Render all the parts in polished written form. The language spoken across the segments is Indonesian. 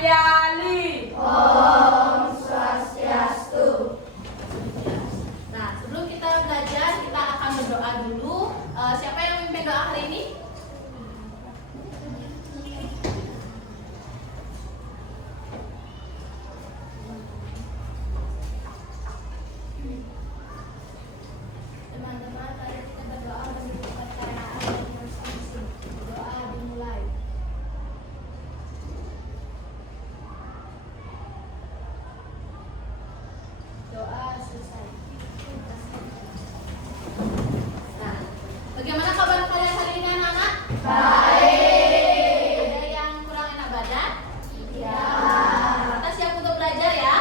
Mahyali. Om Swastiastu. Nah, sebelum kita belajar, kita akan berdoa dulu. Siapa yang memimpin doa hari ini? Teman-teman, mari kita berdoa bagi kepercayaan yang masing-masing. Doa dimulai. Doa selesai. Nah, bagaimana kabar kalian hari ini anak-anak? Baik. Ada yang kurang enak badan? Ya. Kita siap untuk belajar ya?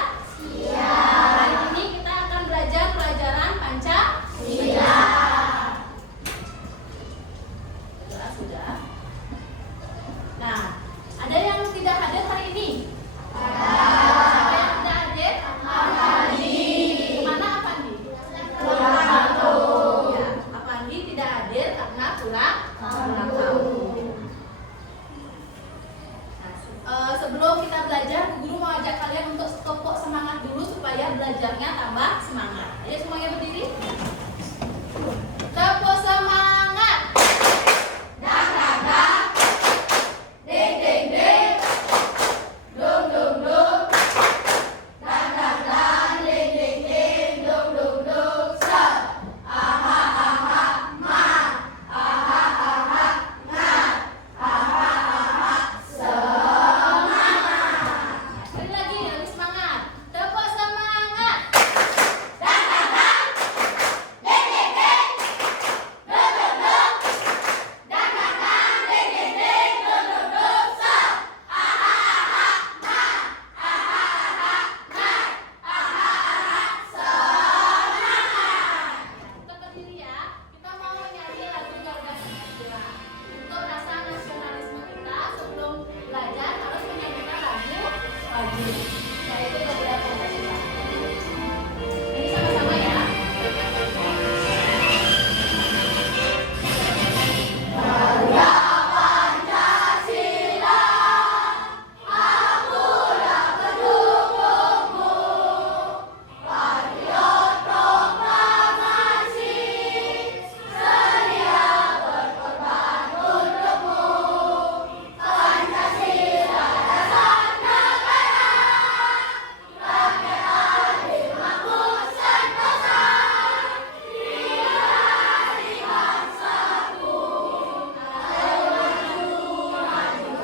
Ya. Hari ini kita akan belajar pelajaran Pancasila. Sudah. Nah, ada yang tidak hadir hari ini? Siapa yang tidak hadir? Mana Apandi? Ya, Apandi tidak hadir karena pulang kampung. Nah, sebelum kita belajar, Bu Guru mau ajak kalian untuk tepuk semangat dulu supaya belajarnya tambah semangat. Ayo semuanya berdiri. Tepuk semangat. Ding ding ding. Dum dum dum. Dan ding ding ding. Dum dum dum. Set. Aha aha ma. Aha aha nga. Aha aha semangat. Sekali lagi lebih semangat. Tepuk semangat. Ding ding ding. Dum dum dum. Dan ding ding ding. Dum dum dum. Set. Aha aha ma. Aha aha nga. Aha aha semangat. Kita berdiri ya. Kita mau nyanyi lagu Garuda Pancasila. Untuk rasa nasionalisme kita sebelum belajar harus menyanyikan lagu wajib, yaitu Garuda Pancasila. Ini sama-sama ya. Garuda Pancasila, akulah pendukungmu. Patriot proklamasi, sedia berkorban untukmu. Pancasila dasar negara, rakyat adil makmur sentosa, di bangsaku.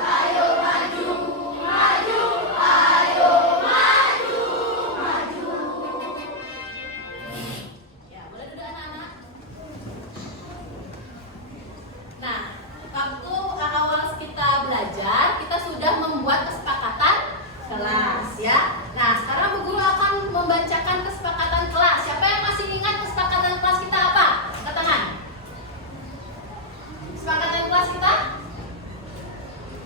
Ayo maju, maju, ayo maju, maju. Ya, boleh duduk anak-anak. Nah, waktu awal kita belajar, kita sudah membuat kesepakatan kelas ya. Nah, sekarang Bu Guru akan membacakan kesepakatan kelas. Siapa yang masih ingat kesepakatan kelas kita apa? Angkat tangan. Kesepakatan kelas kita?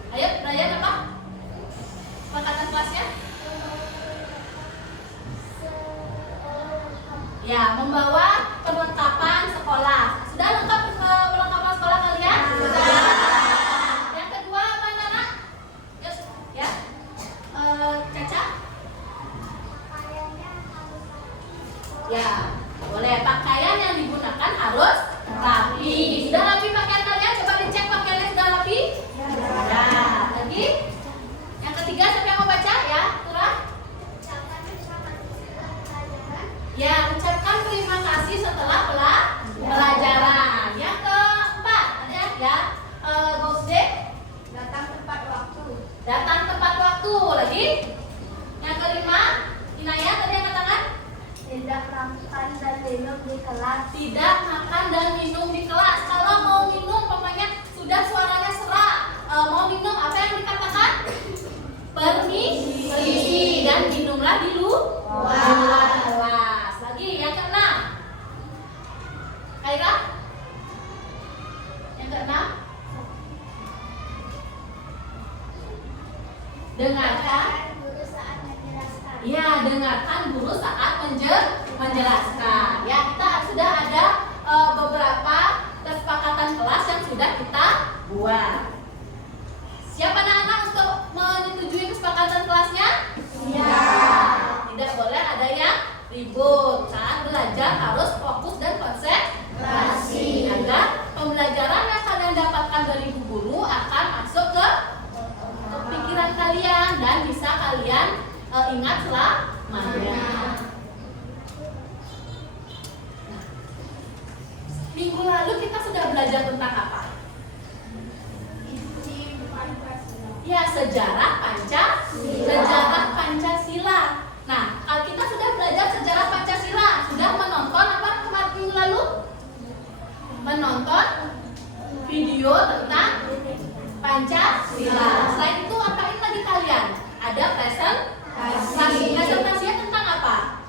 Ayo, Brian apa? Kesepakatan kelasnya? Ya, membawa perlengkapan sekolah. Sudah lengkap perlengkapan sekolah kalian? Sudah. Yang kedua apa anak? Yes, ya. Caca? Ya, boleh. Pakaian yang digunakan harus rapi. Sudah rapi pakaian kalian? Coba dicek pakaiannya sudah rapi? Ya. Lagi? Yang ketiga siapa yang mau baca? Ya, Turah? Ya, ucapkan terima kasih setelah pelajaran. Yang keempat, ada ya, Gosdek, Datang tepat waktu. datang tepat waktu. Lagi? Yang kelima, Inaya tadi angkat tangan. Tidak makan dan minum di kelas. Tidak makan dan minum di kelas. Kalau mau minum, pokoknya sudah suaranya serak. Mau minum apa yang dikatakan? Permisi dan minumlah di luar kelas. Lagi yang keenam. Kaira? Yang keenam? Dengarkan. Guru saat menjelaskan. Ya, dengarkan guru saat menjelaskan. Ya, kita sudah ada beberapa kesepakatan kelas yang sudah kita buat. Siapa anak-anak untuk menyetujui kesepakatan ribut. Saat belajar harus fokus dan konsentrasi agar pembelajaran yang kalian dapatkan dari Bu Guru akan masuk ke pikiran kalian dan bisa kalian ingat selamanya. Minggu lalu kita sudah belajar tentang apa? Ya, sejarah Pancasila. Nah, kalau kita sudah belajar sejarah Pancasila, sudah menonton apa kemarin minggu lalu? Menonton video tentang Pancasila. Selain itu, apain lagi kalian? Ada presentasi. Presentasinya tentang apa?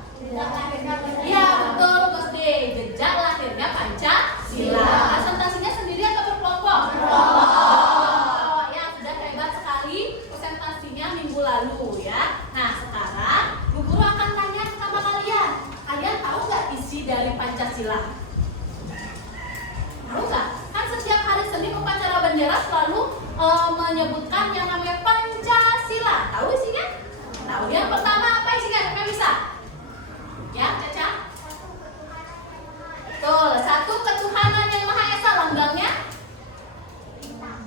Ya, betul, Bos D. Jejak lahirnya Pancasila. Presentasinya sendiri atau berkelompok? Oh, ya, sudah hebat sekali presentasinya minggu lalu ya. Nah, sekarang Bu Guru akan tanya sama kalian. Kalian tahu nggak isi dari Pancasila? Tahu nggak? Kan setiap hari Senin upacara bendera selalu menyebutkan yang namanya Pancasila. Tahu isinya? Tahu. Yang pertama apa isinya? Siapa yang bisa? Ya, Caca? Betul. Satu, ketuhanan yang Maha Esa, lambangnya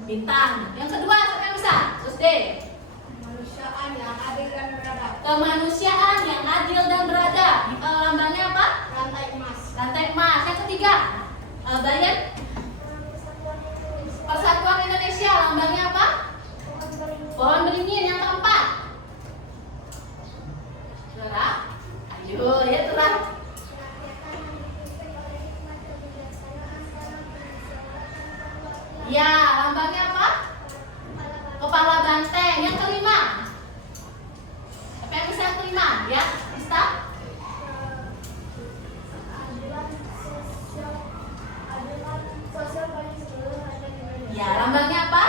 bintang. Yang kedua, siapa yang bisa? Terus D. Kemanusiaan yang adil dan beradab. Kemanusiaan yang adil dan beradab. Lambangnya apa? Rantai emas. Rantai emas. Yang ketiga, Bayan. Persatuan Indonesia, lambangnya apa? Pohon beringin. Yang keempat, Saudara, ayo ya terang. Ya, lambangnya apa? Kepala banteng. Yang kelima, apa yang bisa yang kelima? Ya, bisa? Ya, lambangnya apa?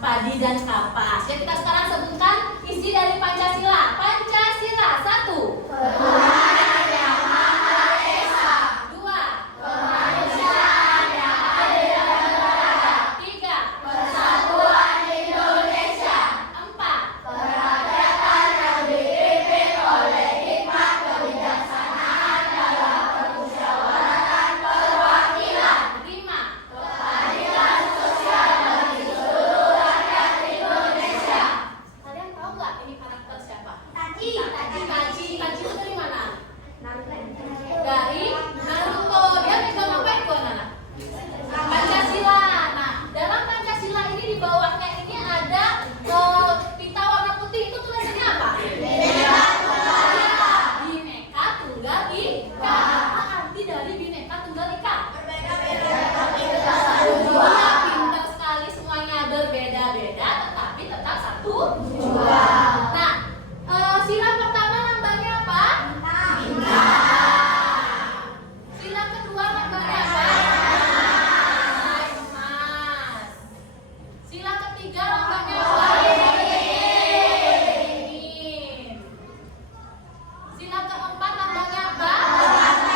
Padi dan kapas. Ya, kita sekarang sebutkan isi dari Pancasila. Pancasila, 1. Ketuhanan yang Maha Esa. 2. Kemanusiaan yang adil dan beradab. 3. Persatuan Indonesia. 4. Kerakyatan yang dipimpin oleh hikmat kebijaksanaan dalam permusyawaratan perwakilan. 5. Keadilan sosial bagi seluruh rakyat Indonesia. Kalian tahu nggak ini karakter siapa? Taji. Taji itu dari mana? Dari Naruto. Dia megang apa itu, anak-anak? Pancasila. Nah, dalam Pancasila ini di bawahnya ini ada pita warna putih. Itu tulisannya apa? Bhinneka Tunggal Ika. Apa arti dari Bhinneka Tunggal Ika? Wah, pintar sekali, semuanya berbeda-beda tetapi tetap satu jua. Nah, sila pertama lambangnya apa? Sila kedua lambangnya apa? Emas. Sila ketiga lambangnya apa? Beringin. Sila keempat lambangnya apa? Banteng.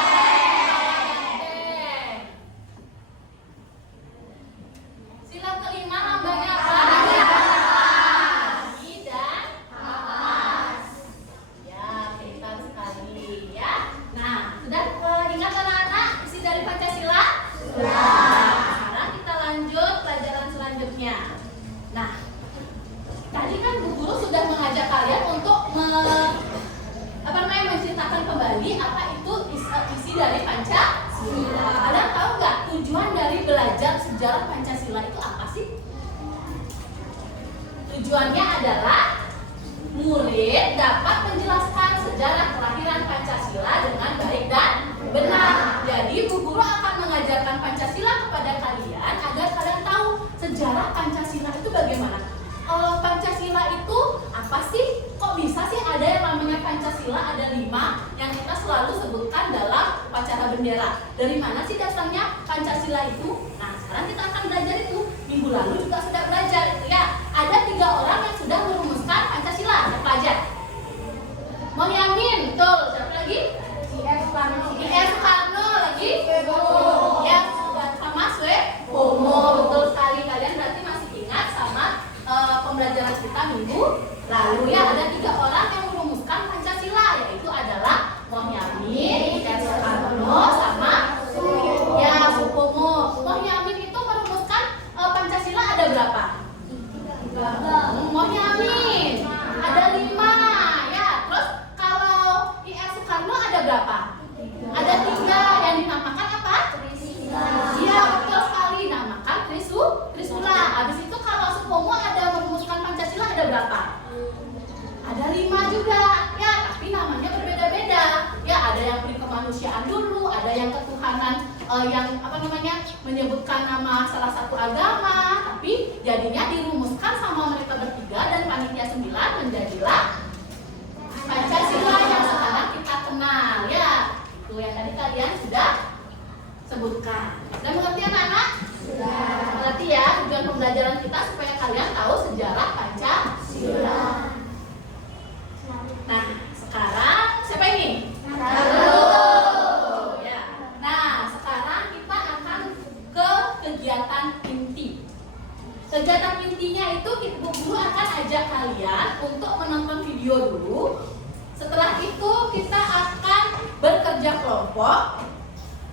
Sila kelima lambangnya apa? Padi dan kapas. Ya, pintar sekali ya. Nah, sudah ingat anak-anak isi dari Pancasila? Sudah. Sekarang kita lanjut pelajaran selanjutnya. Nah, tadi kan Bu Guru sudah mengajak kalian untuk menceritakan kembali apa itu isi dari Pancasila. Kalian tahu nggak tujuan dari belajar sejarah Pancasila itu apa sih? Tujuannya adalah murid dapat menjelaskan sejarah kelahiran Pancasila dengan baik dan benar. Jadi Bu Guru akan mengajarkan Pancasila kepada kalian agar kalian tahu sejarah Pancasila itu bagaimana. Pancasila itu apa sih? Kok bisa sih ada yang namanya Pancasila? Ada 5 yang kita selalu sebutkan dalam upacara bendera. Dari mana sih dasarnya Pancasila itu? Nah, sekarang kita akan belajar itu. Minggu lalu juga sudah belajar itu ya. Ada 3 orang yang sudah merumuskan Pancasila. Siapa aja? Mau Yamin, betul. Siapa lagi? I.R. Soekarno lagi? Ya, sudah sama Soekarno. Betul sekali. Kalian berarti masih ingat sama pembelajaran kita minggu lalu ya. Ada 3 menyebutkan nama salah satu agama, tapi jadinya dirumuskan sama mereka bertiga dan panitia 9 menjadilah Pancasila yang sekarang kita kenal ya. Itu yang tadi kalian sudah sebutkan. Sudah mengerti anak-anak? Sudah. Berarti ya tujuan pembelajaran kita supaya kalian tahu sejarah Pancasila. Nah, sekarang siapa ini? Ya. Nah, sekarang kita akan ke kegiatan inti. Kegiatan intinya itu Bu Guru akan ajak kalian untuk menonton video dulu. Setelah itu kita akan bekerja kelompok.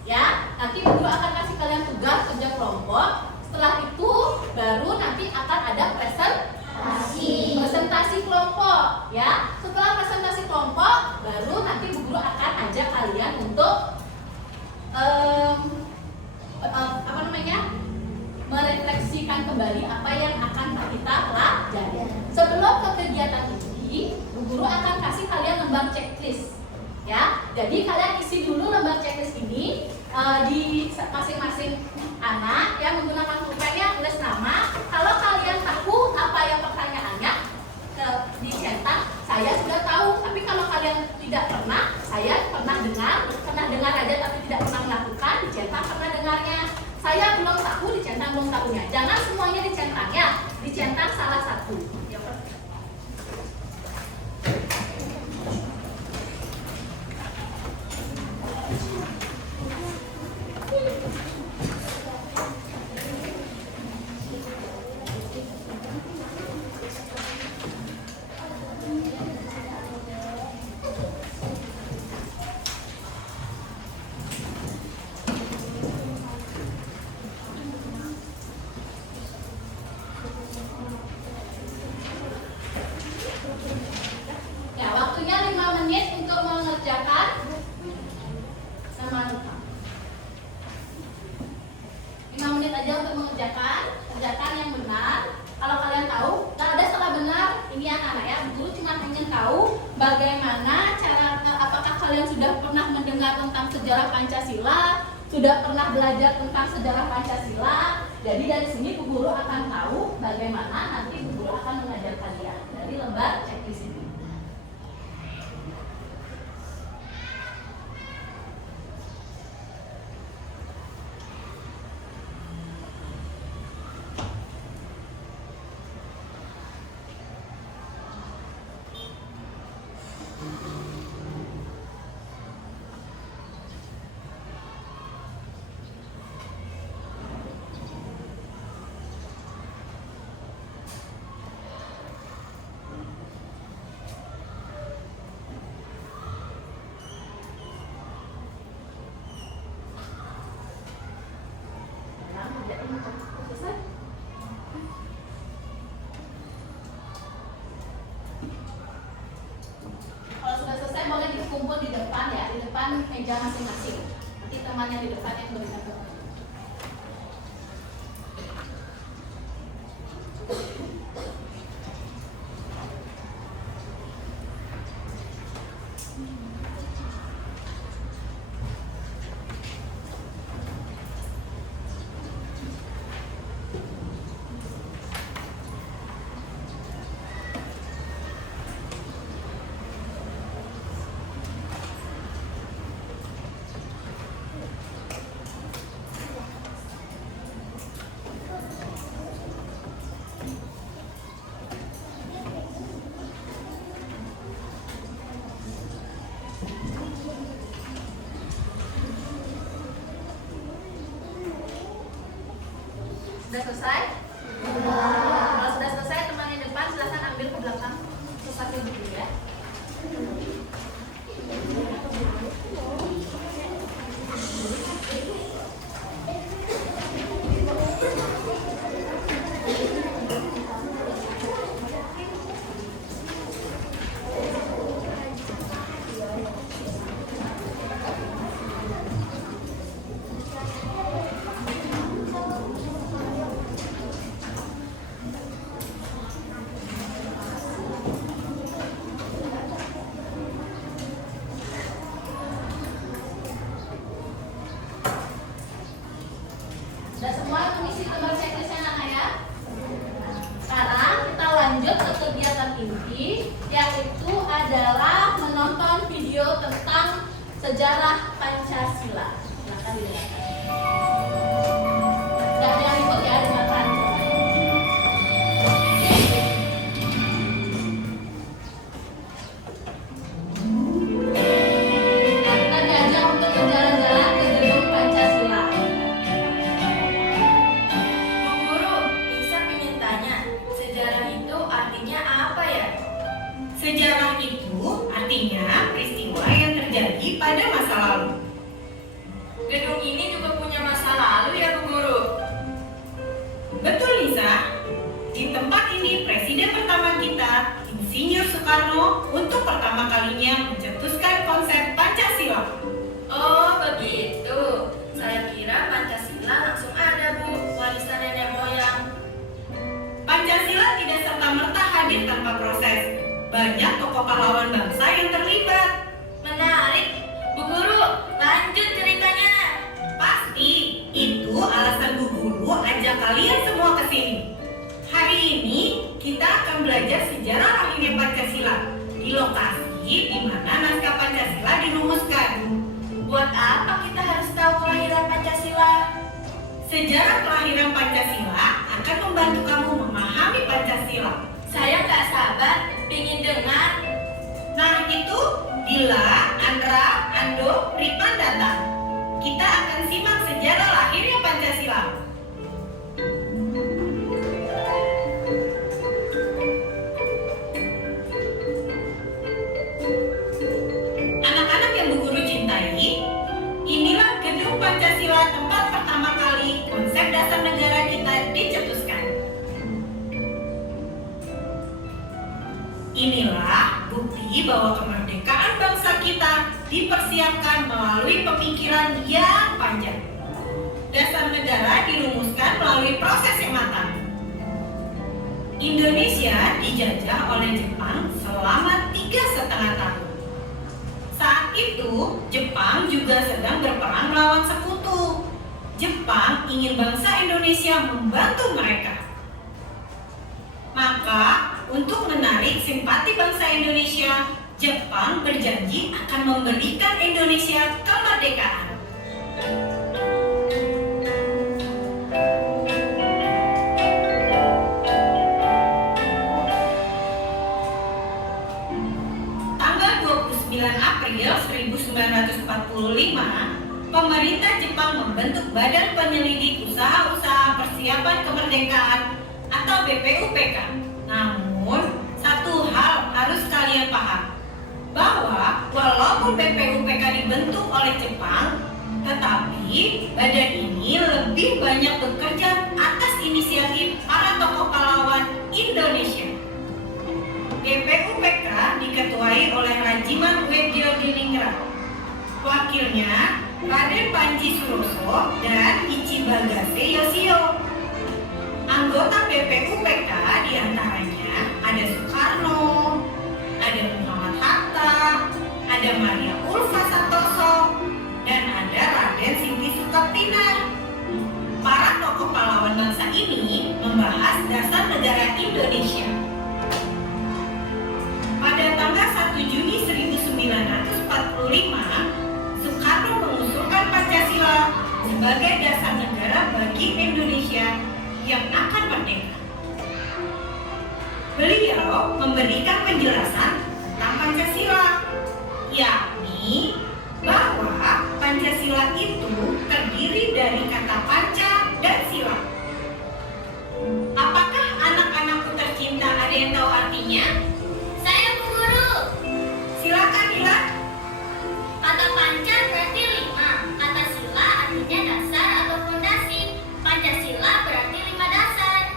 Ya, nanti Bu Guru akan kasih kalian tugas kerja kelompok. Setelah itu baru nanti akan ada presentasi kelompok. Ya, setelah presentasi kelompok baru nanti Bu Guru akan ajak kalian untuk merefleksikan kembali apa yang akan kita pelajari. Sebelum ke kegiatan ini, Bu Guru akan kasih kalian lembar checklist. Ya, jadi kalian isi dulu lembar checklist ini di masing-masing anak ya, menggunakan pulpen ya, tulis nama. Kalau kalian tahu apa yang pertanyaannya dicetak, saya sudah tahu. Tapi kalau kalian tidak pernah, saya pernah dengar aja tapi tidak pernah melakukan, dicetak pernah dengarnya. Saya belum tahu, dicetak belum tahunya. Jangan semuanya dicetak ya, dicetak salah satu. Ya, waktunya 5 menit untuk mengerjakan sama lupa. 5 menit aja untuk kerjakan yang benar. Kalau kalian tahu, nggak ada salah benar. Ini anak-anak ya, Bu Guru cuma ingin tahu bagaimana cara, apakah kalian sudah pernah mendengar tentang sejarah Pancasila, sudah pernah belajar tentang sejarah Pancasila. Jadi dari sini Bu Guru akan tahu bagaimana nanti Bu Guru akan mengajar kalian dari lembar checklist ini. Kalau sudah selesai boleh dikumpul di depan ya, di depan meja masing-masing. Nanti temannya di depan yang berikan ke Sudah selesai? Kalau sudah selesai, teman yang depan silahkan ambil ke belakang sesuatu dulu ya. lanjut ke kegiatan inti, yaitu adalah menonton video tentang sejarah Pancasila. Silakan didengarkan. Gak ada yang ikut ya, dengarkan. Kita diajak untuk berjalan-jalan ke gedung Pancasila. Bu Guru, bisa ingin tanya, sejarah itu artinya apa ya? Sejarah itu artinya peristiwa yang terjadi pada masa lalu. Gedung ini juga punya masa lalu ya Bu Guru? Betul, Lisa. Di tempat ini Presiden pertama kita, Insinyur Soekarno, untuk pertama kalinya mencetuskan konsep Pancasila. Oh begitu. Saya kira Pancasila langsung ada Bu, warisan nenek moyang. Pancasila tidak serta-merta hadir tanpa proses. Banyak tokoh pahlawan bangsa yang terlibat. Menarik. Bu Guru, lanjut ceritanya. Pasti, itu alasan Bu Guru ajak kalian semua ke sini. Hari ini kita akan belajar sejarah lahirnya Pancasila di lokasi di mana naskah Pancasila dirumuskan. Buat apa kita harus tahu kelahiran Pancasila? Sejarah kelahiran Pancasila akan membantu kamu memahami Pancasila. Saya nggak sabar, ingin dengar. Nah itu, Dila, Andra, Ando, Ripan datang. Kita akan simak sejarah lahirnya Pancasila. Anak-anak yang Bu Guru cintai, inilah gedung Pancasila tempat pertama kali konsep dasar negara kita dicetuskan. Inilah bukti bahwa kemerdekaan bangsa kita dipersiapkan melalui pemikiran yang panjang. Dasar negara dirumuskan melalui proses yang matang. Indonesia dijajah oleh Jepang selama 3,5 tahun. Saat itu, Jepang juga sedang berperang melawan sekutu. Jepang ingin bangsa Indonesia membantu mereka. Maka, untuk menarik simpati bangsa Indonesia, Jepang berjanji akan memberikan Indonesia kemerdekaan. Tanggal 29 April 1945, pemerintah Jepang membentuk Badan Penyelidik Usaha-Usaha Persiapan Kemerdekaan atau BPUPK. Namun, satu hal harus kalian paham, bahwa walaupun BPUPK dibentuk oleh Jepang, tetapi badan ini lebih banyak bekerja atas inisiatif para tokoh pahlawan Indonesia. BPUPK diketuai oleh Rajiman Wedyo Diningrat. Wakilnya Raden Panji Suroso dan Ichibagase Yoshio. Anggota BPUPK diantaranya ada Soekarno, ada Muhammad Hatta, ada Maria Ulfa Santoso, dan ada Raden Sinti Sukartina. Para tokoh pahlawan bangsa ini membahas dasar negara Indonesia. Pada tanggal 1 Juni 1945, Soekarno mengusulkan Pancasila sebagai dasar negara bagi Indonesia yang akan merdeka. Beliau memberikan penjelasan tentang Pancasila, yakni bahwa Pancasila itu terdiri dari kata panca dan sila. Apakah anak-anakku tercinta ada yang tahu artinya? Saya Bu Guru. Silakan Dila. Kata panca berarti 5, kata sila artinya dasar atau fondasi. Pancasila berarti 5 dasar.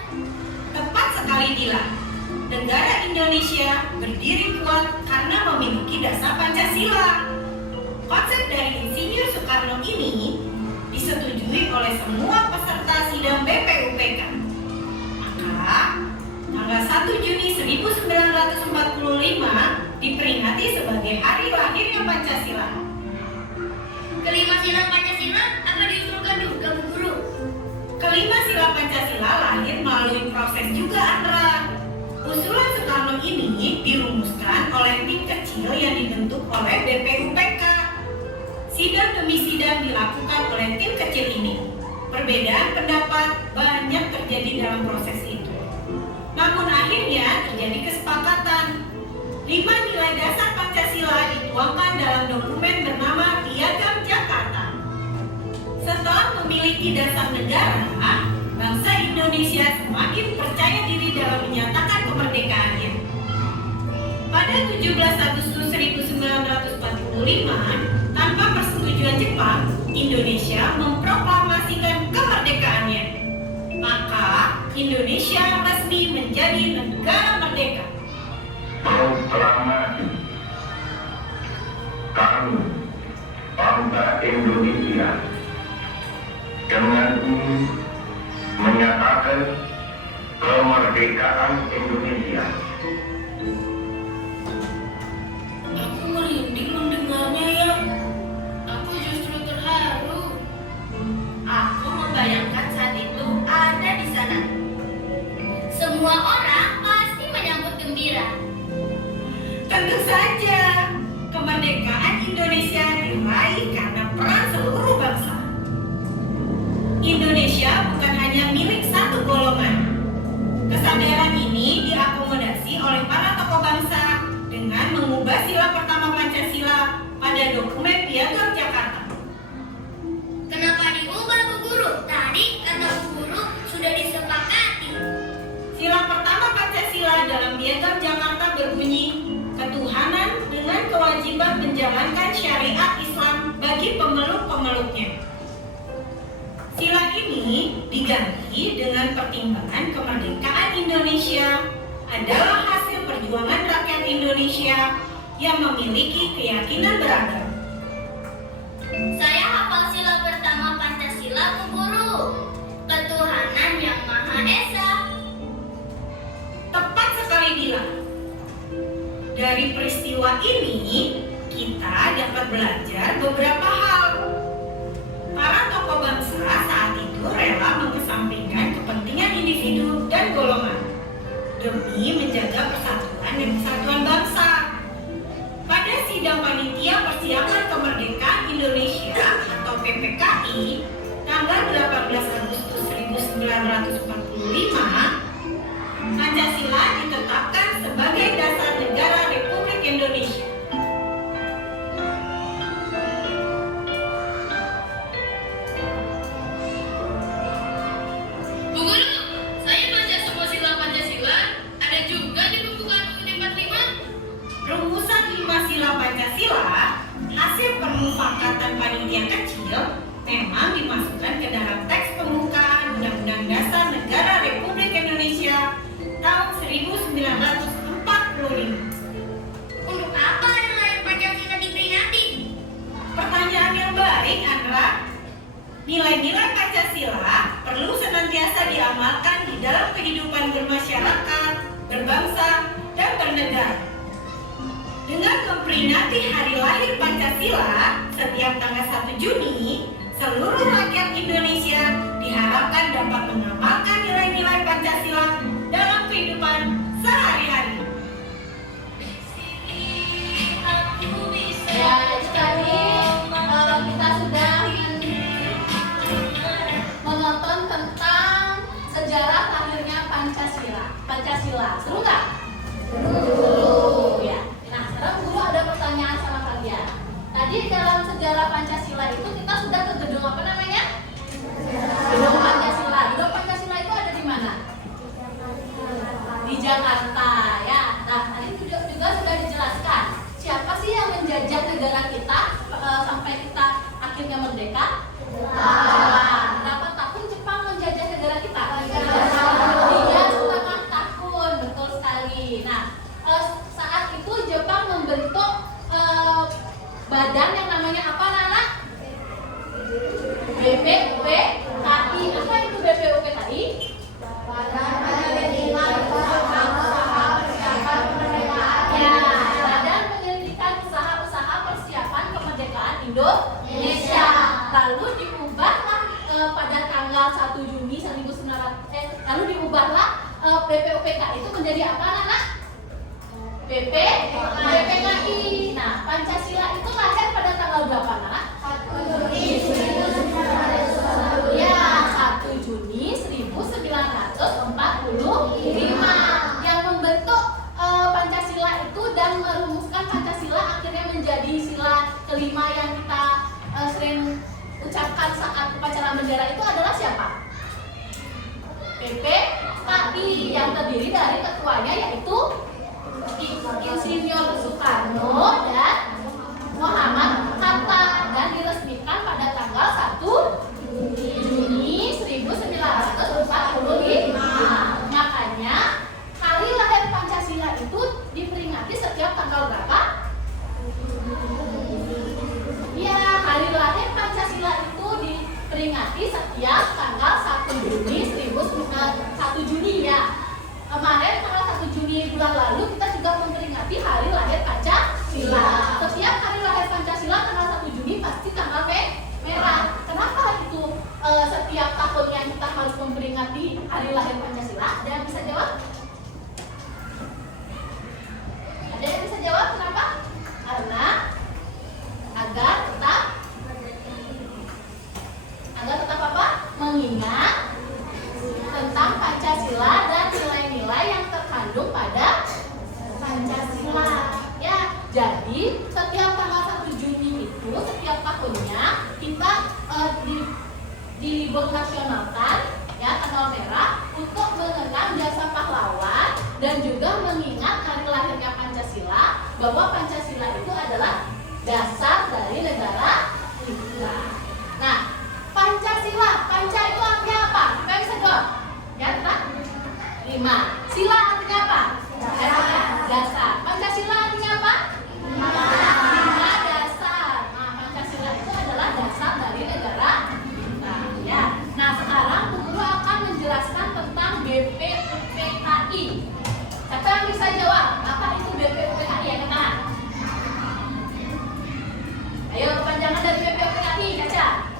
Tepat sekali Dila. Negara Indonesia berdiri kuat karena memiliki dasar Pancasila. Konsep dari Insinyur Soekarno ini disetujui oleh semua peserta sidang BPUPK. Maka, tanggal 1 Juni 1945 diperingati sebagai hari lahirnya Pancasila. Kelima sila Pancasila apa diusulkan juga Bu Guru? Kelima sila Pancasila lahir melalui proses juga, Andra. Usulan Soekarno ini dirumuskan oleh tim kecil yang dibentuk oleh BPUPK. Sidang demi sidang dilakukan oleh tim kecil ini. Perbedaan pendapat banyak terjadi dalam proses itu. Namun akhirnya terjadi kesepakatan. 5 nilai dasar Pancasila dituangkan dalam dokumen bernama Piagam Jakarta. Setelah memiliki dasar negara, bangsa Indonesia semakin percaya diri dalam menyatakan kemerdekaannya. Pada 17 Agustus 1945, tanpa persetujuan Jepang, Indonesia memproklamasikan kemerdekaannya. Maka Indonesia resmi menjadi negara merdeka. Proklamasi kami bangsa Indonesia dengan ini menyatakan kemerdekaan Indonesia. Aku merinding mendengarnya ya. Aku justru terharu. Aku membayangkan saat itu ada di sana. Semua orang pasti menyambut gembira. Tentu saja, kemerdekaan Indonesia diraih karena peran seluruh bangsa. Indonesia bukan hanya milik satu golongan. Kesadaran ini diakomodasi oleh para tokoh bangsa dengan mengubah sila pertama Pancasila pada dokumen Piagam Jakarta. Kenapa diubah Bu Guru? Tadi kata Bu Guru sudah disepakati. Sila pertama Pancasila dalam Piagam Jakarta berbunyi, ketuhanan dengan kewajiban menjalankan syariat Islam bagi pemeluk-pemeluknya. Sila ini diganti dengan pertimbangan kemerdekaan Indonesia adalah hasil perjuangan rakyat Indonesia yang memiliki keyakinan beragam. Saya hafal sila pertama Pancasila Bu Guru. Ketuhanan yang Maha Esa. Tepat sekali Dila. Dari peristiwa ini, kita dapat belajar beberapa hal. Para tokoh bangsa saat itu rela mengesampingkan kepentingan individu dan golongan demi menjaga persatuan dan kesatuan bangsa. Pada sidang panitia persiapan kemerdekaan Indonesia atau PPKI tanggal 18 Agustus 1945, Pancasila ditetapkan sebagai dasar negara Republik Indonesia. Bu Guru, saya baca semua sila Pancasila. Ada juga di pembukaan UUD 45. Rumusan 5 sila Pancasila hasil permufakatan panitia kecil memang dimasukkan ke dalam teks pembukaan Undang-Undang Dasar Negara Republik Indonesia tahun 1945. Untuk apa nilai Pancasila diperingati? Pertanyaan yang baik, Andra. Nilai-nilai Pancasila perlu senantiasa diamalkan di dalam kehidupan bermasyarakat, berbangsa, dan bernegara. Dengan memperingati hari lahir Pancasila setiap tanggal 1 Juni, seluruh rakyat Indonesia diharapkan dapat mengamalkan nilai-nilai Pancasila dalam kehidupan sehari-hari. Ya, itu tadi kita sudah menonton tentang sejarah lahirnya Pancasila. Seru nggak? Seru. Ya. Nah, sekarang Guru ada pertanyaan sama kalian. Tadi dalam sejarah Pancasila itu kita sudah ke gedung apa namanya? Gedung Pancasila. Gedung Pancasila itu ada di mana? Di Jakarta, ya. Nah, tadi juga sudah dijelaskan. Siapa sih yang menjajah negara kita sampai kita akhirnya merdeka? Jepang. Berapa tahun Jepang menjajah negara kita? 3,5 tahun, betul sekali. Nah, saat itu Jepang membentuk badan yang namanya apa, Nana? BPUPKI. Apa itu BPUPKI? Ya, Badan Penyelidikan Usaha-Usaha Persiapan Kemerdekaan Indonesia. Lalu diubahlah pada tanggal 1 Juni 1900. Lalu diubahlah BPUPKI itu menjadi apa anak-anak? BPKI. Nah, Pancasila itu lahir pada tanggal berapa anak? 1 Juni 1945. Yang membentuk Pancasila itu dan merumuskan Pancasila akhirnya menjadi sila kelima yang kita sering ucapkan saat upacara bendera itu adalah siapa? BPKI yang terdiri dari ketuanya yaitu Insinyur Soekarno dan Muhammad Hatta dan diresmikan pada tanggal 1 Juni 1945. Makanya hari lahir Pancasila itu diperingati setiap tanggal berapa? Ya, hari lahir Pancasila itu diperingati setiap tanggal 1 Juni ya. Kemarin tanggal 1 Juni bulan lalu kita juga memperingati hari lahir Pancasila. Setiap hari lahir Pancasila tanggal 1 Juni pasti tanggal merah. Kenapa itu setiap tahunnya kita harus memperingati hari lahir Pancasila? Ada yang bisa jawab? Ada yang bisa jawab kenapa? Karena agar tetap apa? Mengingat tentang Pancasila dan nilai-nilai yang terkandung pada Pancasila. Ya, jadi setiap tanggal 1 Juni itu setiap tahunnya kita di libur nasionalkan ya tanggal merah untuk mengenang jasa pahlawan dan juga mengingat hari lahirnya Pancasila, bahwa Pancasila itu adalah dasar dari negara kita. Nah, Pancasila, Panca itu artinya apa? Kita bisa jawab. Ya, Pak? 5. Sila artinya apa? Dasar. Pancasila artinya apa? 5 dasar. Nah, Pancasila itu adalah dasar dari negara kita. Ya. Nah, sekarang guru akan menjelaskan tentang BPUPKI. Siapa yang bisa jawab? Apa itu BPUPKI? Ya, kita. Ayo, kepanjangan dari BPUPKI, Caca.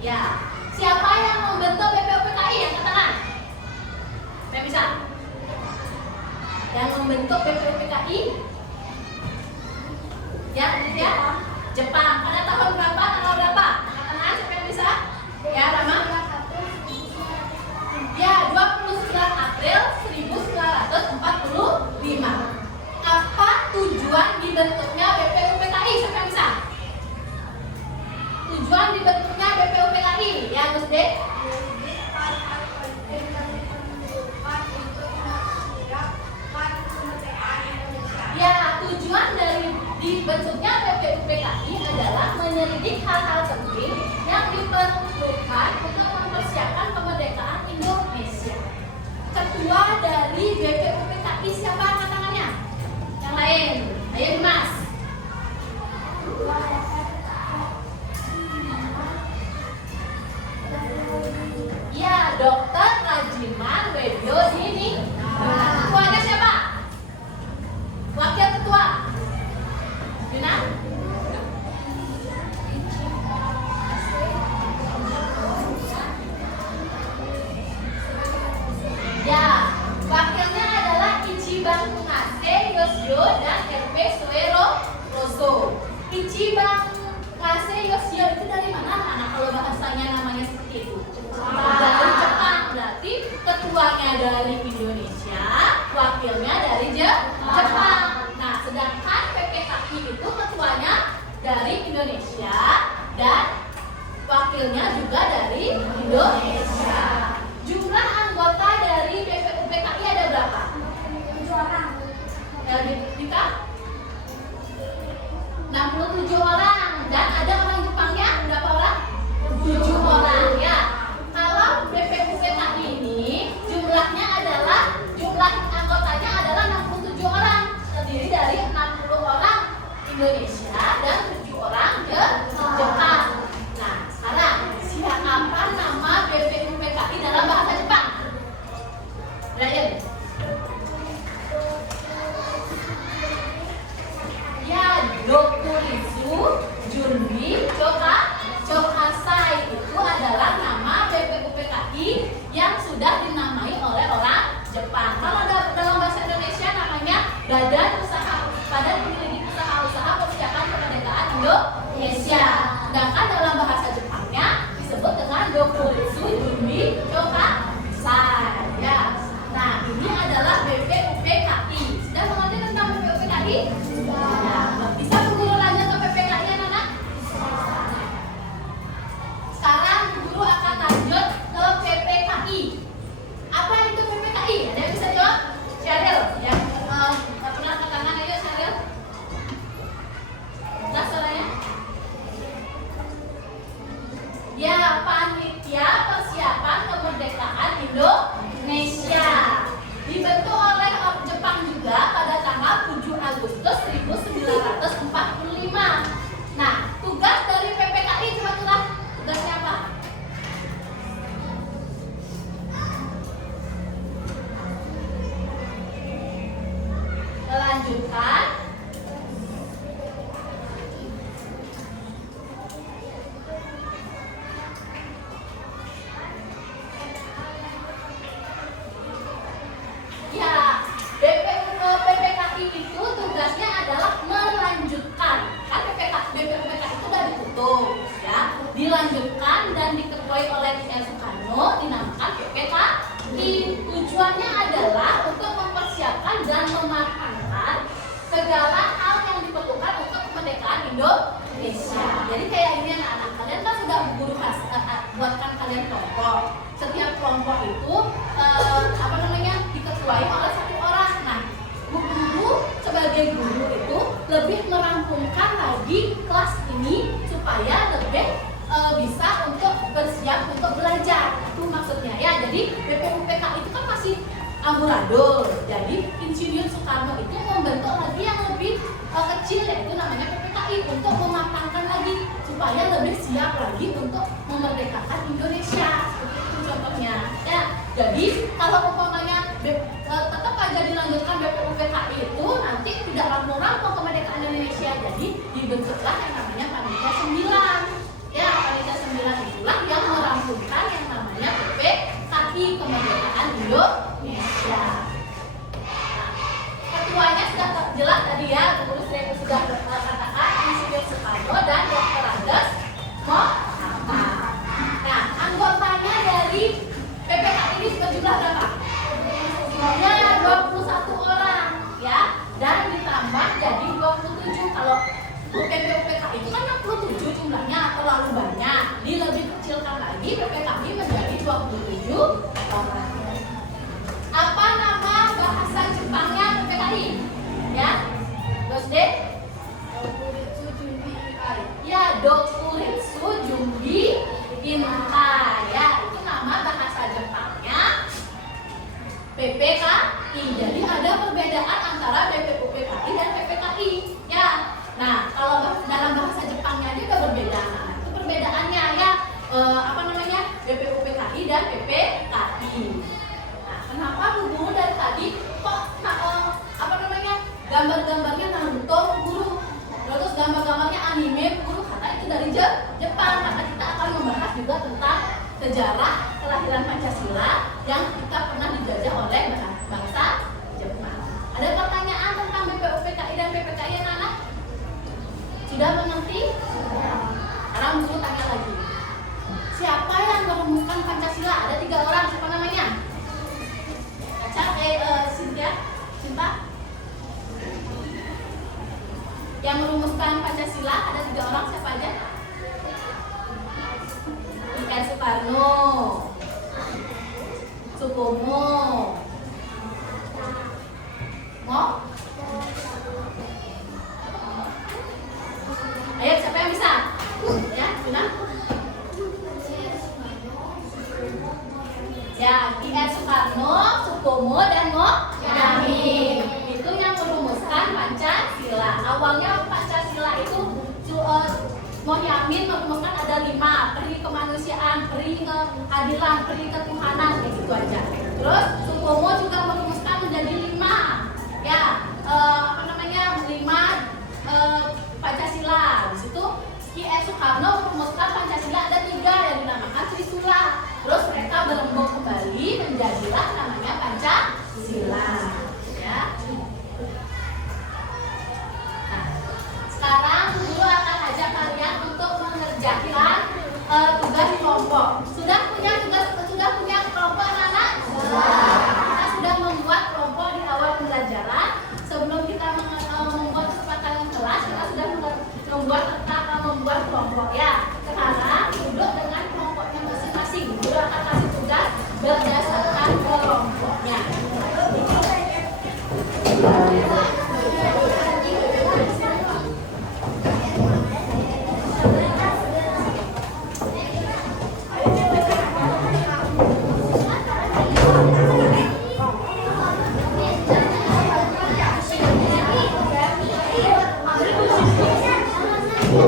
Ya, siapa yang membentuk BPUPKI? Yang ke tangan. Saya bisa. Yang membentuk BPUPKI? Ya, Jepang. Pada tahun berapa? Tanggal berapa? Angkat tangan. Siapa yang bisa? Ya, Rama. Ya, 29 April 1945. Apa tujuan dibentuknya BPUPKI? Siapa yang bisa? Tujuan dibentuknya BPUPKI, ya Gus De? Ya, tujuan dari dibentuknya BPUPKI adalah menyelidik hal-hal penting yang diperlukan untuk mempersiapkan kemerdekaan Indonesia. Ketua dari BPUPKI siapa angkat tangannya? Yang lain, ayo Mas. Ya, Dr. Rajiman Webyodini. Ketuanya siapa? Wakil ketua. Yuna? Ya, wakilnya adalah Ichiban Ngase Yoshio dan RP Soero Rosso. Ichiban Ngase Yoshio itu dari mana? Nah, kalau bahasanya namanya seperti itu. Dari Jepang, berarti ketuanya dari Indonesia, wakilnya dari Jepang. Nah, sedangkan PPKI itu ketuanya dari Indonesia dan wakilnya juga dari Indonesia. Jumlah anggota dari BPUPKI ada berapa? 7 orang. Ya, Dika? 67 orang. Dan ada orang Jepangnya berapa orang? 7 orang ya. Kalau BPUPKI ini jumlah anggotanya adalah 67 orang, terdiri dari 60 orang Indonesia dan 7 orang Jepang. Nah, sekarang siapa nama BPUPKI dalam bahasa Jepang? Brian. Ya, Badan Penyelidik Usaha-usaha Persiapan Kemerdekaan Indonesia. Sedangkan dalam bahasa Jepangnya disebut dengan Dokuritsu Junbi Chokasai. Ya. Nah, ini adalah BPUPKI. Sudah mengerti tentang BPUPKI? Sudah. Bisa Bu Guru lanjut ke PPKI anak-anak? Sekarang Bu Guru akan lanjut ke PPKI. Apa itu PPKI? Ada yang bisa jawab? Sheryl, yang pernah angkat tangan, ayo Sheryl. Jelas suaranya? Ya, Panitia Persiapan Kemerdekaan Indonesia. Dibentuk oleh Jepang juga pada tanggal 7 Agustus 1945. Nah, tugas dari PPKI coba tugasnya apa? Melanjutkan ya, PPKI itu tugasnya adalah melanjutkan. Kan BPUPKI itu udah ditutup ya, dilanjutkan dan diketuai oleh Soekarno, dinamakan PPKI. Tujuannya adalah untuk mempersiapkan dan mematangkan segala hal yang diperlukan untuk kemerdekaan Indonesia. Jadi kayak ini anak-anak, kalian kan sudah guru buatkan kalian kelompok. Setiap kelompok itu diketuai oleh satu orang. Nah, guru sebagai guru itu lebih merampungkan lagi kelas ini supaya lebih bisa untuk bersiap untuk belajar. Itu maksudnya ya. Jadi BPUPKI itu kan masih amburadul. Jadi Insinyur Soekarno itu membentuk lagi yang lebih kecil, yaitu namanya PPKI, untuk mematangkan lagi supaya lebih siap lagi untuk memerdekakan Indonesia. Seperti itu contohnya. Ya, jadi kalau umpamanya tetap aja dilanjutkan BPUPKI itu nanti tidak rampung-rampung kemerdekaan Indonesia. Jadi dibentuklah yang namanya Panitia 9. Ya, Panitia 9 itulah yang merampungkan yang namanya PPKI, kemerdekaan Indonesia. Ketuanya sudah jelas tadi ya, Guru sudah katakan Insinyur Soekarno dan Dr. Andes Mohata. Nah, anggotanya dari PPKI ini berjumlah berapa? Ya, 21 orang ya, dan ditambah jadi 27. Kalau PPUPKI itu kan 67 jumlahnya, terlalu banyak. Lebih kecilkan lagi, PPKI menjadi 27 orang. Apa nama bahasa Jepangnya PPKI? Ya, terus deh. Dokuritsu Junbi Inkai. Ya, Dokuritsu Junbi Inkai. Ya, itu nama bahasa Jepangnya PPKI. Jadi ada perbedaan antara BPUPKI dan PPKI. Ya. Nah, kalau dalam bahasa Jepangnya aja udah berbeda. Nah, itu perbedaannya ya. BPUPKI dan PPKI. Nah, kenapa Bu Guru dari tadi kok gambar-gambarnya Naruto Guru, terus gambar-gambarnya anime Guru, karena itu dari Jepang. Karena kita akan membahas juga tentang sejarah kelahiran Pancasila yang kita pernah dijajah oleh bangsa Jepang. Ada pertanyaan tentang BPUPKI dan PPKI anak-anak? Sudah mengerti? Sekarang Guru tanya lagi. Siapa yang merumuskan Pancasila? Ada 3 orang, siapa namanya? Cynthia? Cinta? Yang merumuskan Pancasila ada 3 orang, siapa aja? Ikan Soekarno, Supomo, ayo siapa yang bisa? Ya, Guna? Ya, I.R. Soekarno, Supomo, dan Mohyamin. Itu yang merumuskan Pancasila. Awalnya Pancasila itu Mohyamin merumuskan ada 5: peri kemanusiaan, peri keadilan, peri ketuhanan, kayak gitu aja. Terus Supomo juga merumuskan menjadi 5. Ya, 5 Pancasila. Di situ I.R. Soekarno merumuskan Pancasila ada 3 yang dinamakan Trisula. Terus mereka berembuk kembali menjadilah namanya Pancasila. Ya. Satu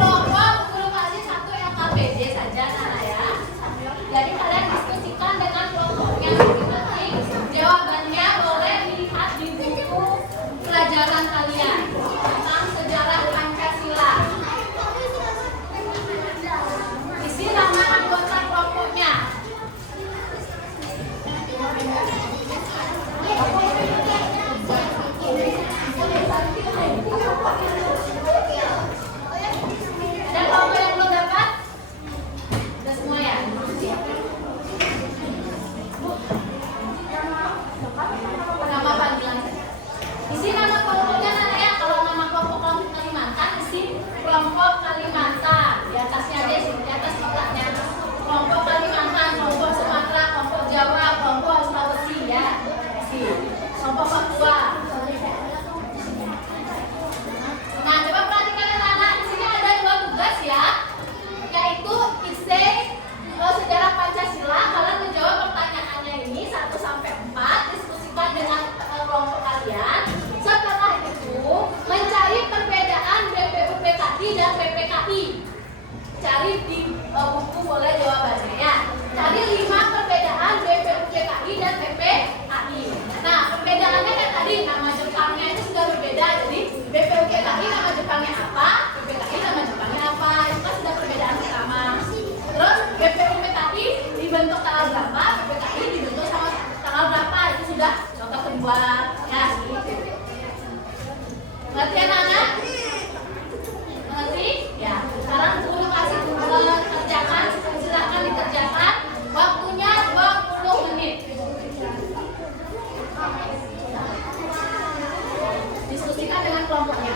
kelompok 10 kali 1 LKPD saja Nana ya. Jadi kalian diskusikan dengan kelompoknya masing-masing. Jawabannya boleh dilihat di buku pelajaran kalian tentang sejarah Pancasila. Isi nama anggota kelompoknya. Ada kelompok yang belum dapat? Sudah semua ya? Nama panggilan saja. Isi nama kelompoknya Nana ya. Kalau nama kelompok Kalimantan, isi kelompok Kalimantan. Di atasnya aja sih, di atas kotaknya. Kelompok Kalimantan, kelompok Sumatera, kelompok Jawa, kelompok Sulawesi ya. Isi kelompok Papua. Nah, coba perhatikan anak-anak. Di sini ada 2 tugas ya, yaitu isi sejarah Pancasila. Kalian menjawab pertanyaannya ini 1 sampai 4. Diskusikan dengan kelompok kalian. Setelah itu mencari perbedaan BPUPKI dan PPKI. Cari di buku boleh jawabannya ya. Cari 5 perbedaan BPUPKI dan PPKI. Nah, perbedaannya kan tadi nama Jepangnya itu sudah berbeda. Jadi BPUPKI nama Jepangnya apa, PPKI nama Jepangnya apa, itu kan sudah perbedaan pertama. Terus BPUPKI dibentuk tanggal berapa, PPKI dibentuk sama tanggal berapa, itu sudah contoh kedua ya seperti itu. Ngerti anak-anak? Ngerti? Ya. Sekarang guru kasih kerjakan, silakan dikerjakan. Waktunya 20 menit. Diskusikan dengan kelompoknya.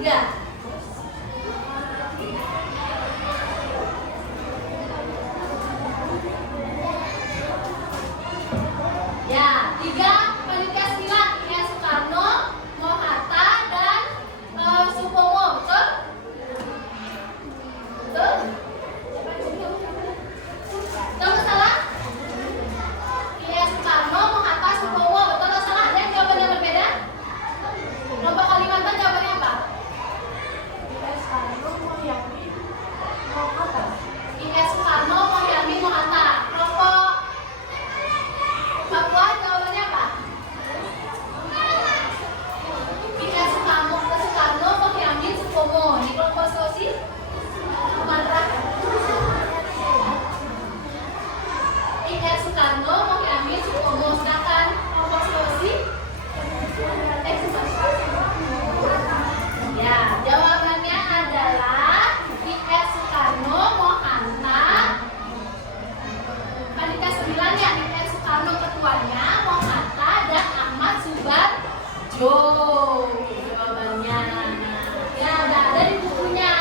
3. Ya, 3 panitia 9 IAS Soekarno, Mohatta dan Supomo, betul? Betul? Betul atau salah? IAS Soekarno, Mohatta, Supomo, betul atau salah? Ada yang jawabannya berbeda? Kelompok Kalimantan jawabannya apa? IAS Soekarno, Mohyamin, Mohatta. IAS Soekarno, Mohyamin, Mohatta. Kelompok Papua jawabannya apa? IAS Soekarno, Mohyamin, Supomo. Di kelompok Sulawesi Sumatera. IAS Soekarno, Mohyamin, Supomo. Sedangkan kelompok Sulawesi ya, jawabannya adalah IAS Soekarno, Mohatta. Panitia 9 ya, IAS Soekarno ketuanya, Mohatta dan Ahmad Subarjo. Jawabannya ya udah ada di bukunya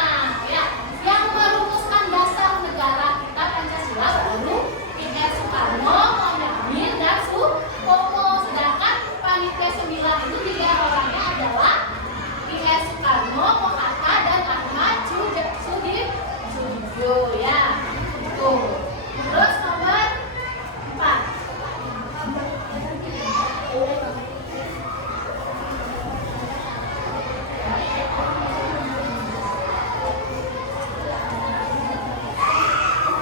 ya. Yang merumuskan dasar negara kita Pancasila baru IAS Soekarno, Mohyamin dan Supomo. Sedangkan panitia 9 itu 3 orangnya adalah IAS Soekarno, Mohatta dan Ahmad Subarjo ya. Tuh. Terus nomor 4.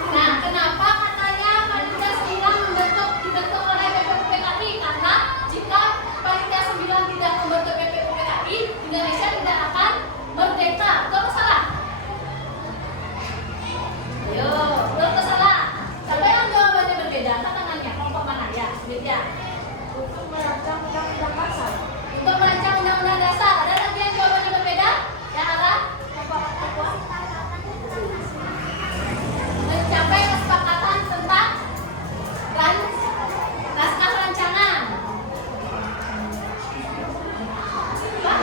Nah, kenapa katanya panitia 9 dibentuk oleh PPUPKI? Karena jika panitia 9 tidak membentuk PPUPKI, Indonesia tidak akan merdeka. Betul atau salah? Ayo, betul atau salah? Siapa yang jawabannya berbeda? Angkat tangannya. Kelompok mana ya? Beda. Untuk merancang undang-undang dasar. Untuk merancang undang-undang dasar. Ada lagi yang jawabannya berbeda? Yang ada? Kelompok Papua. Mencapai kesepakatan tentang naskah rancangan. Apa?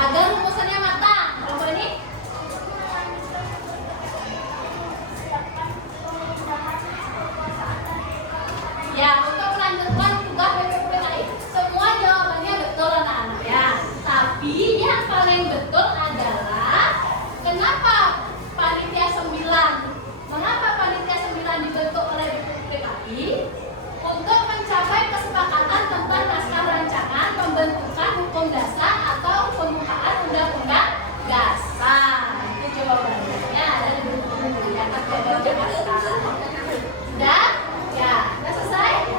Agar rumusannya matang. Kelompok ini? Ya, untuk melanjutkan tugas PPUPKI, semua jawabannya betul anak-anak ya. Tapi yang paling betul adalah kenapa panitia 9 dibentuk oleh PPUPKI? Untuk mencapai kesepakatan tentang naskah rancangan pembentukan hukum dasar atau pembukaan undang-undang dasar. Itu jawabannya. Ada di buku ya, Jakarta. Sudah? Ya, sudah selesai?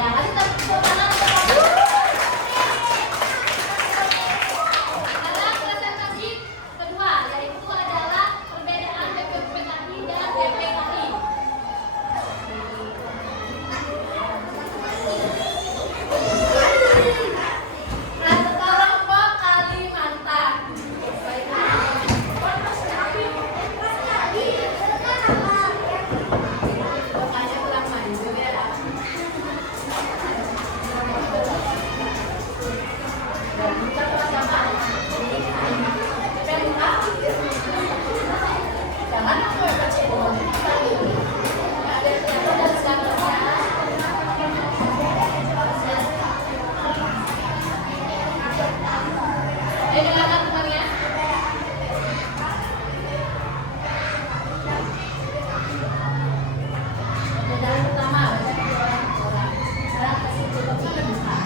Ya, kasih tepuk tangan untuk kamu. Ada presentasi kedua, yaitu adalah perbedaan PPUPKI dan PPKI. Kelompok Kalimantan. Pokoknya kurang maju ya. Jangan aku hebat sih. Ada siapa dan siapa. Dengarkan temannya. Jalan pertama, orang. Sekarang kasih tutup sampai buka.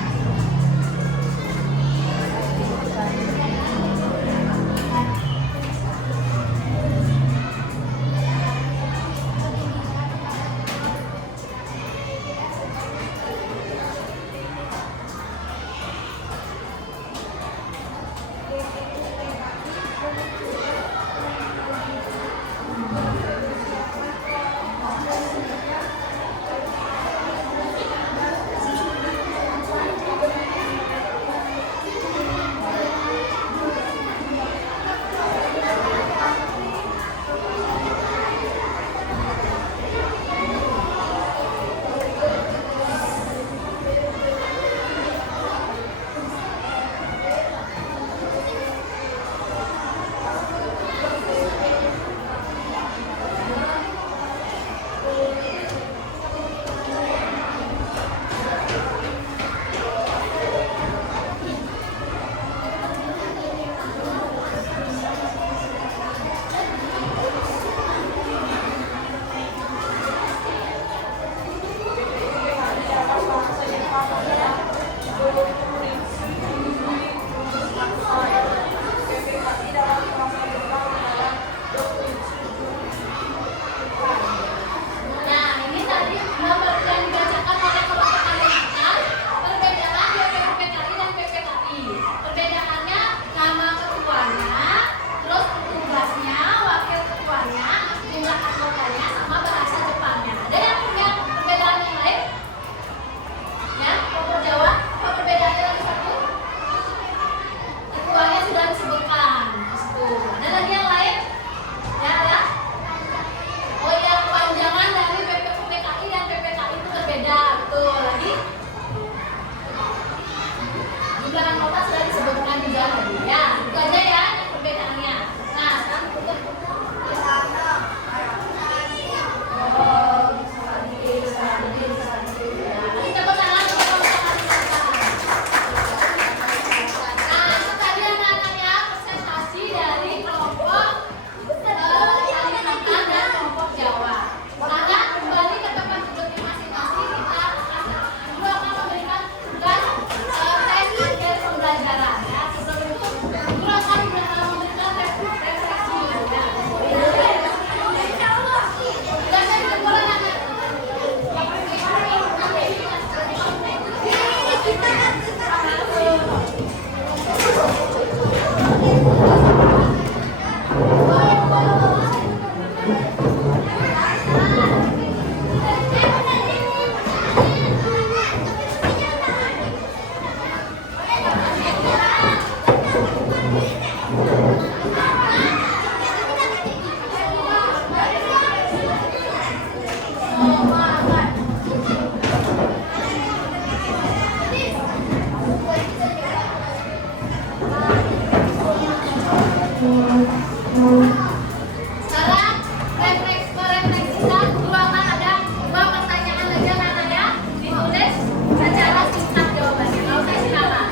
Sekarang merefleksikan dua akan ada dua pertanyaan aja anak ya, ditulis secara singkat jawabannya. Kalau saya silakan.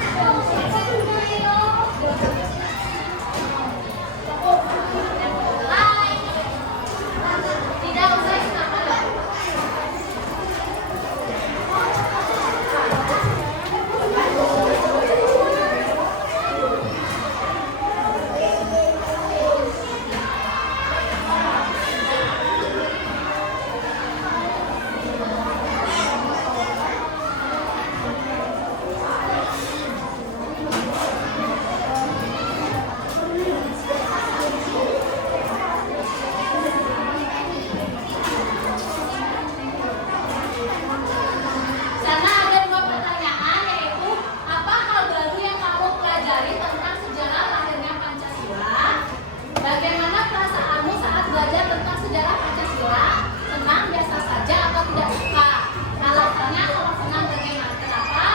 Hai. Tidak usah silakan. Sana ada dua pertanyaan, yaitu apa hal baru yang kamu pelajari tentang sejarah lahirnya Pancasila? Bagaimana perasaanmu saat belajar tentang sejarah Pancasila? Senang, biasa saja, atau tidak suka? Alasannya, kalau senang bagaimana? Kenapa?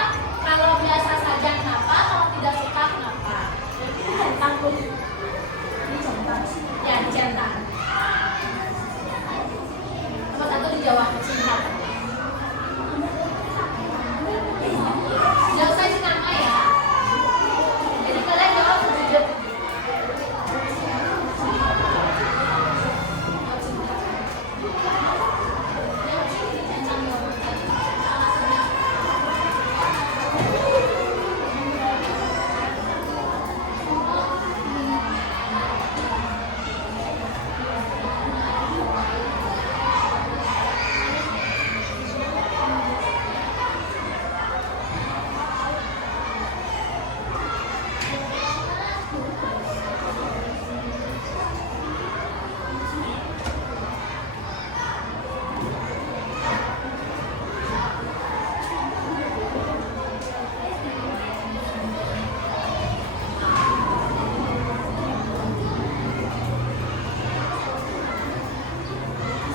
Kalau biasa saja kenapa? Kalau tidak suka kenapa? Ya, dicentak. Nomor satu dijawab singkat. Jauh saya nama ya. Jadi kalian jawab sejujur.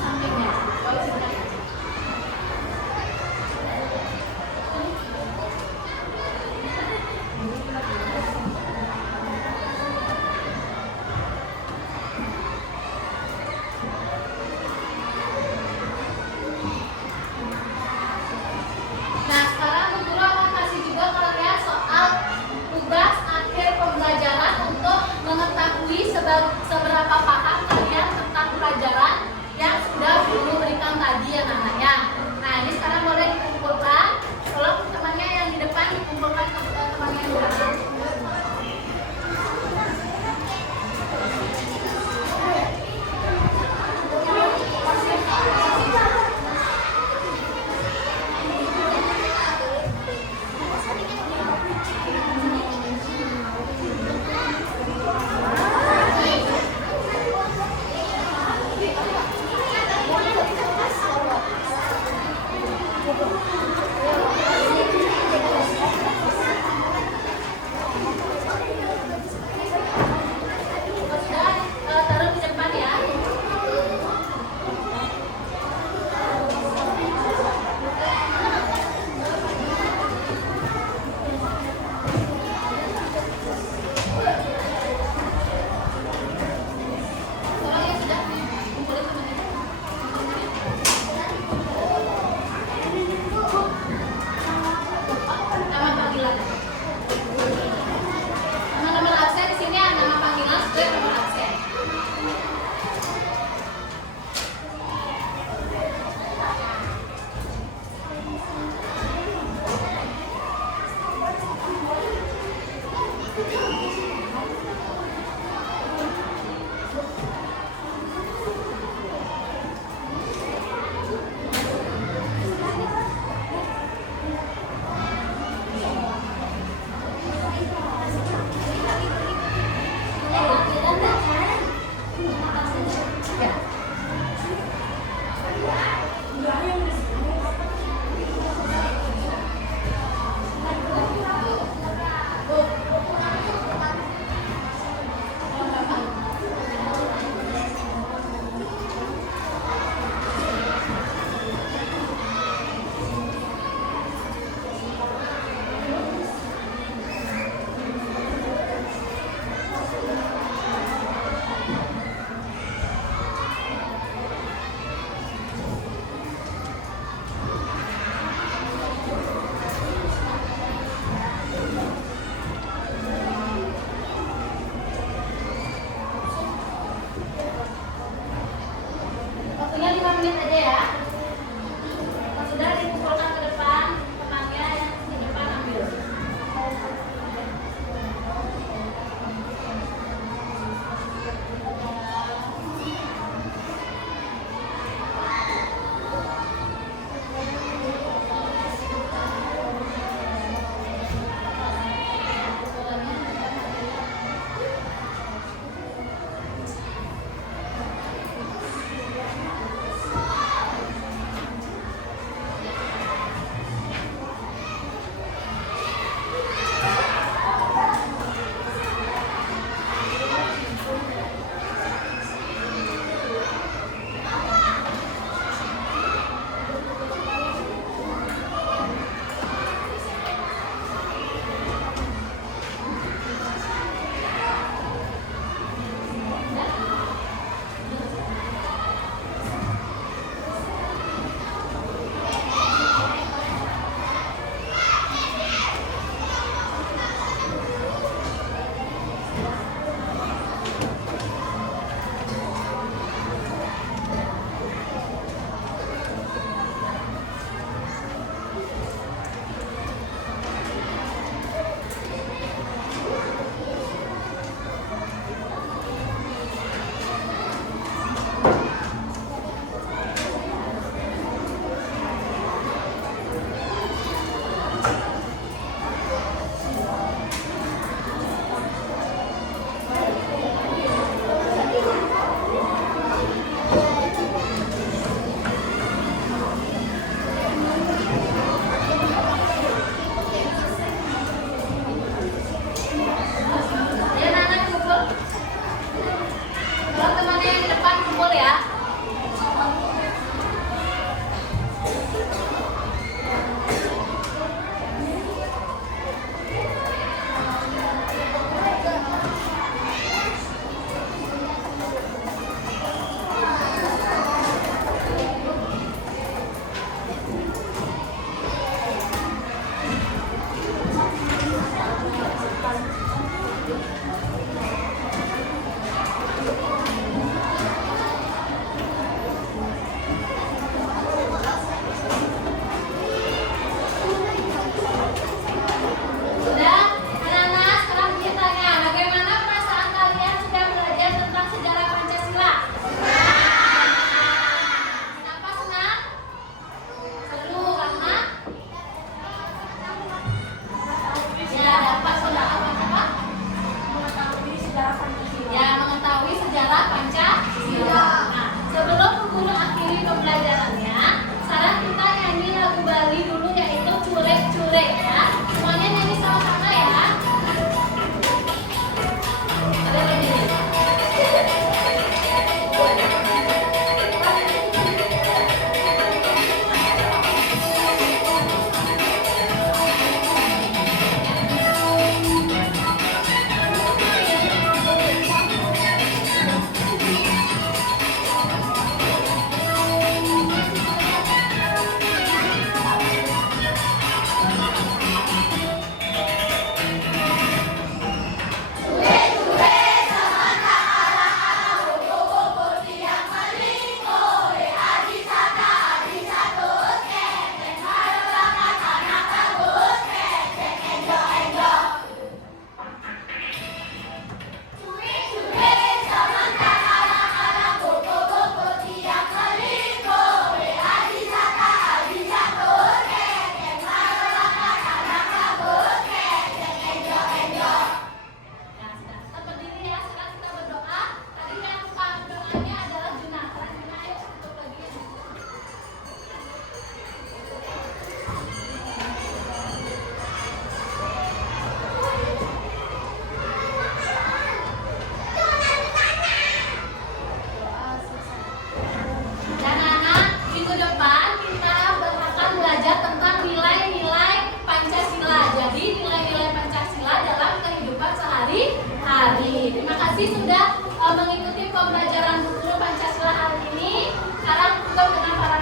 Sampingnya. Nah, sekarang Bu Guru akan kasih juga kalian soal tugas akhir pembelajaran untuk mengetahui seberapa paham kalian tentang pelajaran yang sudah Guru berikan tadi ya namanya. Nah, ini sekarang boleh dikumpulkan. Tolong temannya yang di depan dikumpulkan ke temannya yang di belakang. hari. Terima kasih sudah mengikuti pembelajaran buku Pancasila hari ini. Sekarang tutup dengan para